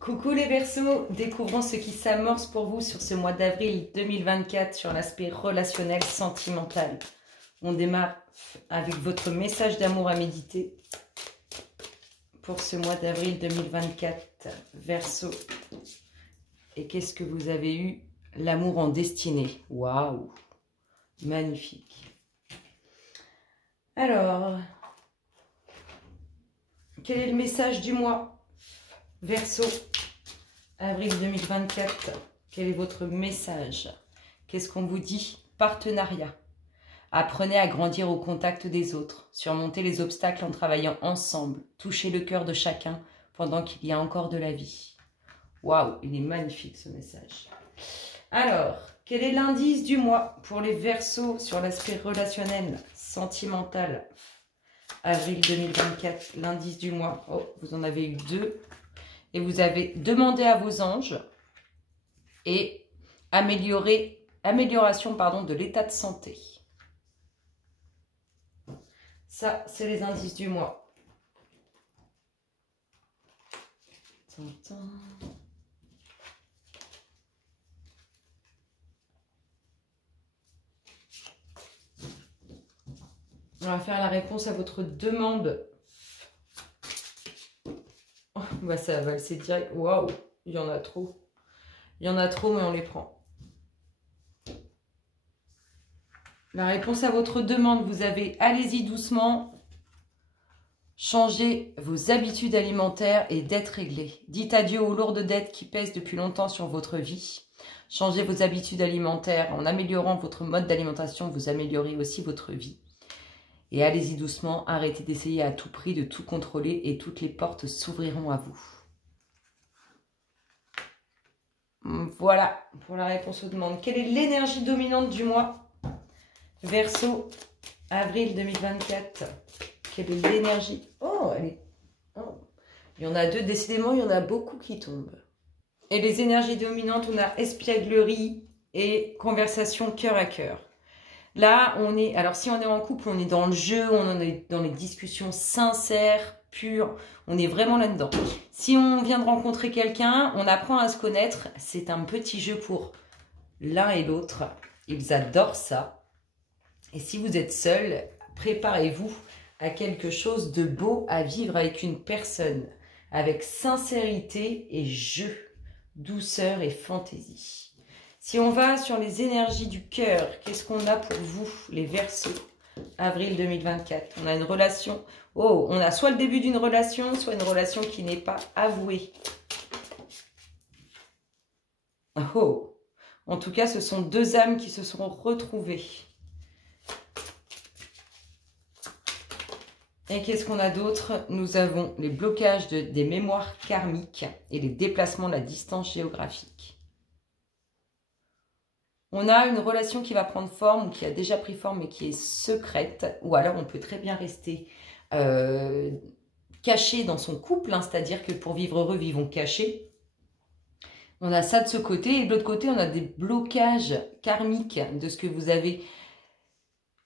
Coucou les Verseaux, découvrons ce qui s'amorce pour vous sur ce mois d'avril 2024 sur l'aspect relationnel sentimental. On démarre avec votre message d'amour à méditer pour ce mois d'avril 2024, Verseau. Et qu'est-ce que vous avez eu? L'amour en destinée. Waouh, magnifique. Alors, quel est le message du mois? Verseau, avril 2024, quel est votre message? Qu'est-ce qu'on vous dit? Partenariat. Apprenez à grandir au contact des autres, surmonter les obstacles en travaillant ensemble, toucher le cœur de chacun pendant qu'il y a encore de la vie. Waouh, il est magnifique ce message. Alors, quel est l'indice du mois pour les Verseaux sur l'aspect relationnel, sentimental? Avril 2024, l'indice du mois. Oh, vous en avez eu deux. Et vous avez demandé à vos anges et amélioration de l'état de santé. Ça, c'est les indices du mois. On va faire la réponse à votre demande. Bah ça va, c'est direct. Waouh, il y en a trop. Il y en a trop, mais on les prend. La réponse à votre demande, vous avez allez-y doucement. Changez vos habitudes alimentaires et dettes réglées. Dites adieu aux lourdes dettes qui pèsent depuis longtemps sur votre vie. Changez vos habitudes alimentaires. En améliorant votre mode d'alimentation, vous améliorez aussi votre vie. Et allez-y doucement, arrêtez d'essayer à tout prix de tout contrôler et toutes les portes s'ouvriront à vous. Voilà pour la réponse aux demandes. Quelle est l'énergie dominante du mois? Verseau, avril 2024. Quelle est l'énergie? Oh, il y en a deux, décidément, il y en a beaucoup qui tombent. Et les énergies dominantes, on a espièglerie et conversation cœur à cœur. Là, on est, alors si on est en couple, on est dans le jeu, on est dans les discussions sincères, pures, on est vraiment là-dedans. Si on vient de rencontrer quelqu'un, on apprend à se connaître, c'est un petit jeu pour l'un et l'autre. Ils adorent ça. Et si vous êtes seul, préparez-vous à quelque chose de beau à vivre avec une personne, avec sincérité et jeu, douceur et fantaisie. Si on va sur les énergies du cœur, qu'est-ce qu'on a pour vous, les Verseaux, avril 2024? On a une relation, on a soit le début d'une relation, soit une relation qui n'est pas avouée. Oh, en tout cas, ce sont deux âmes qui se seront retrouvées. Et qu'est-ce qu'on a d'autre? Nous avons les blocages des mémoires karmiques et les déplacements de la distance géographique. On a une relation qui va prendre forme ou qui a déjà pris forme mais qui est secrète. Ou alors on peut très bien rester caché dans son couple. Hein, c'est-à-dire que pour vivre heureux, vivons cachés. On a ça de ce côté. Et de l'autre côté, on a des blocages karmiques de ce que vous avez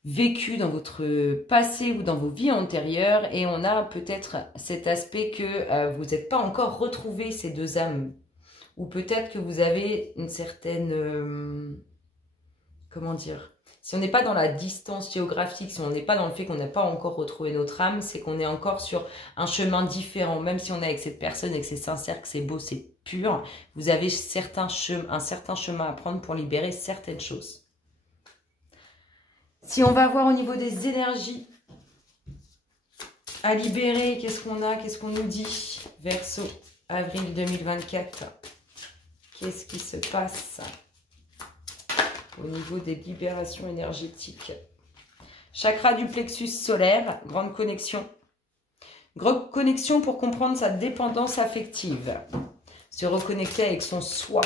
vécu dans votre passé ou dans vos vies antérieures. Et on a peut-être cet aspect que vous n'êtes pas encore retrouvé ces deux âmes. Ou peut-être que vous avez une certaine... comment dire? Si on n'est pas dans la distance géographique, si on n'est pas dans le fait qu'on n'a pas encore retrouvé notre âme, c'est qu'on est encore sur un chemin différent. Même si on est avec cette personne et que c'est sincère, que c'est beau, c'est pur, vous avez un certain chemin à prendre pour libérer certaines choses. Si on va voir au niveau des énergies à libérer, qu'est-ce qu'on a? Qu'est-ce qu'on nous dit? Verseau, avril 2024. Qu'est-ce qui se passe au niveau des libérations énergétiques? Chakra du plexus solaire, grande connexion. Grande connexion pour comprendre sa dépendance affective. Se reconnecter avec son soi.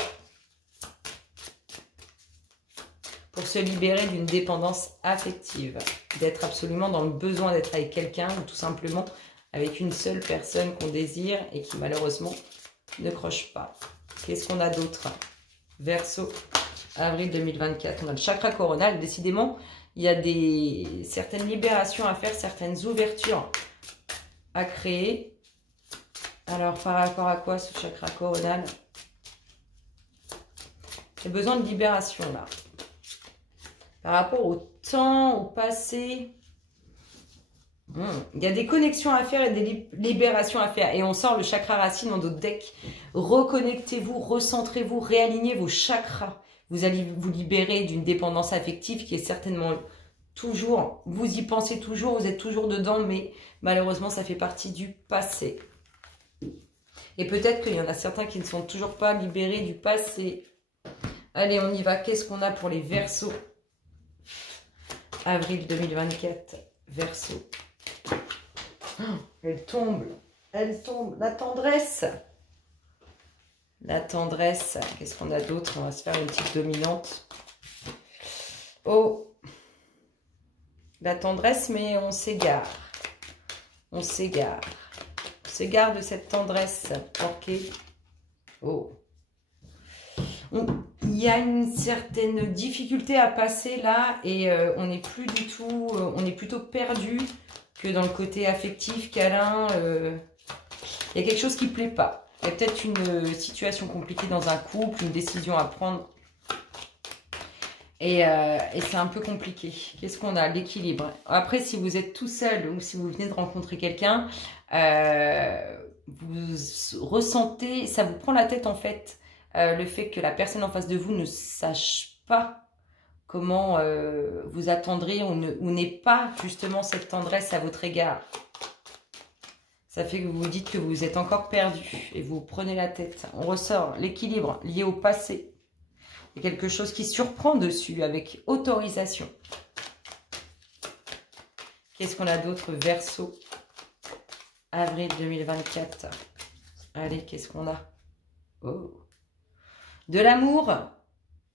Pour se libérer d'une dépendance affective. D'être absolument dans le besoin d'être avec quelqu'un ou tout simplement avec une seule personne qu'on désire et qui malheureusement ne croche pas. Qu'est-ce qu'on a d'autre? Verseau, avril 2024. On a le chakra coronal. Décidément, il y a certaines libérations à faire, certaines ouvertures à créer. Alors, par rapport à quoi ce chakra coronal? J'ai besoin de libération, là. Par rapport au temps, au passé... Il y a des connexions à faire et des libérations à faire. Et on sort le chakra racine dans d'autres decks. Reconnectez-vous, recentrez-vous, réalignez vos chakras. Vous allez vous libérer d'une dépendance affective qui est certainement toujours... Vous y pensez toujours, vous êtes toujours dedans, mais malheureusement, ça fait partie du passé. Et peut-être qu'il y en a certains qui ne sont toujours pas libérés du passé. Allez, on y va. Qu'est-ce qu'on a pour les Verseaux? Avril 2024, Verseau. Oh, elle tombe. Elle tombe. La tendresse. La tendresse. Qu'est-ce qu'on a d'autre? On va se faire une petite dominante. Oh. La tendresse, mais on s'égare. On s'égare. On s'égare de cette tendresse. Ok. Oh. Il y a une certaine difficulté à passer là et on n'est plus du tout, on est plutôt perdu que dans le côté affectif, câlin. Il y a quelque chose qui ne plaît pas. Il y a peut-être une situation compliquée dans un couple, une décision à prendre. Et c'est un peu compliqué. Qu'est-ce qu'on a? L'équilibre. Après, si vous êtes tout seul ou si vous venez de rencontrer quelqu'un, vous ressentez, ça vous prend la tête en fait. Le fait que la personne en face de vous ne sache pas comment vous attendrez ou n'ait pas justement cette tendresse à votre égard. Ça fait que vous vous dites que vous êtes encore perdu et vous prenez la tête. On ressort l'équilibre lié au passé. Il y a quelque chose qui surprend dessus avec autorisation. Qu'est-ce qu'on a d'autre? Verseau, avril 2024. Allez, qu'est-ce qu'on a? Oh. De l'amour,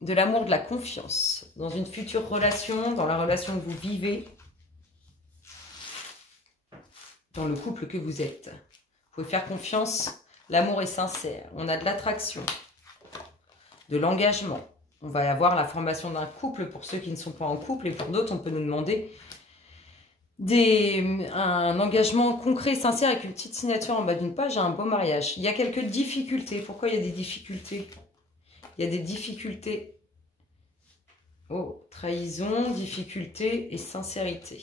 de la confiance dans une future relation, dans la relation que vous vivez, dans le couple que vous êtes. Vous pouvez faire confiance, l'amour est sincère. On a de l'attraction, de l'engagement. On va avoir la formation d'un couple pour ceux qui ne sont pas en couple et pour d'autres, on peut nous demander un engagement concret, sincère avec une petite signature en bas d'une page, un beau mariage. Il y a quelques difficultés. Pourquoi il y a des difficultés? Il y a des difficultés. Oh, trahison, difficulté et sincérité.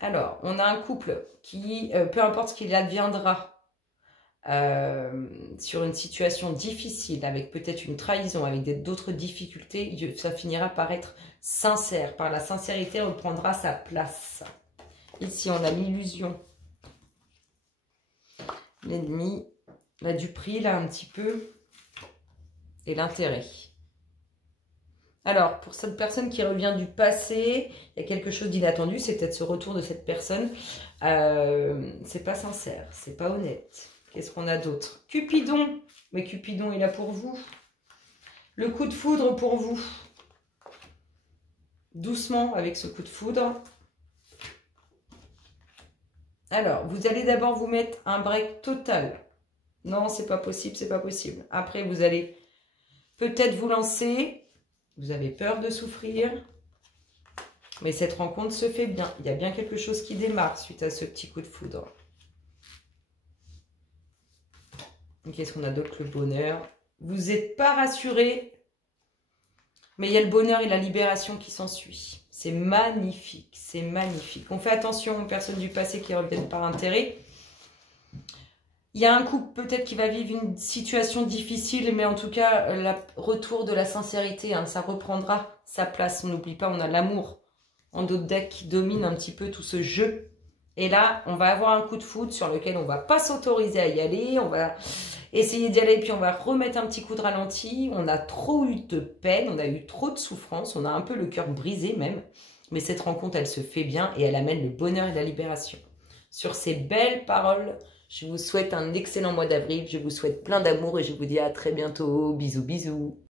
Alors, on a un couple qui, peu importe ce qu'il adviendra, sur une situation difficile, avec peut-être une trahison, avec d'autres difficultés, ça finira par être sincère. Par la sincérité, on reprendra sa place. Ici, on a l'illusion. L'ennemi. La duperie, là, un petit peu. Et l'intérêt. Alors, pour cette personne qui revient du passé, il y a quelque chose d'inattendu. C'est peut-être ce retour de cette personne. C'est pas sincère. C'est pas honnête. Qu'est-ce qu'on a d'autre? Cupidon. Mais Cupidon est là pour vous. Le coup de foudre pour vous. Doucement avec ce coup de foudre. Alors, vous allez d'abord vous mettre un break total. Non, c'est pas possible, c'est pas possible. Après, vous allez peut-être vous lancer. Vous avez peur de souffrir. Mais cette rencontre se fait bien. Il y a bien quelque chose qui démarre suite à ce petit coup de foudre. Qu'est-ce qu'on a d'autre? Le bonheur. Vous n'êtes pas rassuré. Mais il y a le bonheur et la libération qui s'ensuit. C'est magnifique, c'est magnifique. On fait attention aux personnes du passé qui reviennent par intérêt. Il y a un couple peut-être qui va vivre une situation difficile, mais en tout cas, le retour de la sincérité, hein, ça reprendra sa place. On n'oublie pas, on a l'amour en d'autres decks qui domine un petit peu tout ce jeu. Et là, on va avoir un coup de foudre sur lequel on ne va pas s'autoriser à y aller. On va essayer d'y aller, puis on va remettre un petit coup de ralenti. On a trop eu de peine, on a eu trop de souffrance, on a un peu le cœur brisé même. Mais cette rencontre, elle se fait bien et elle amène le bonheur et la libération. Sur ces belles paroles, je vous souhaite un excellent mois d'avril. Je vous souhaite plein d'amour et je vous dis à très bientôt. Bisous, bisous.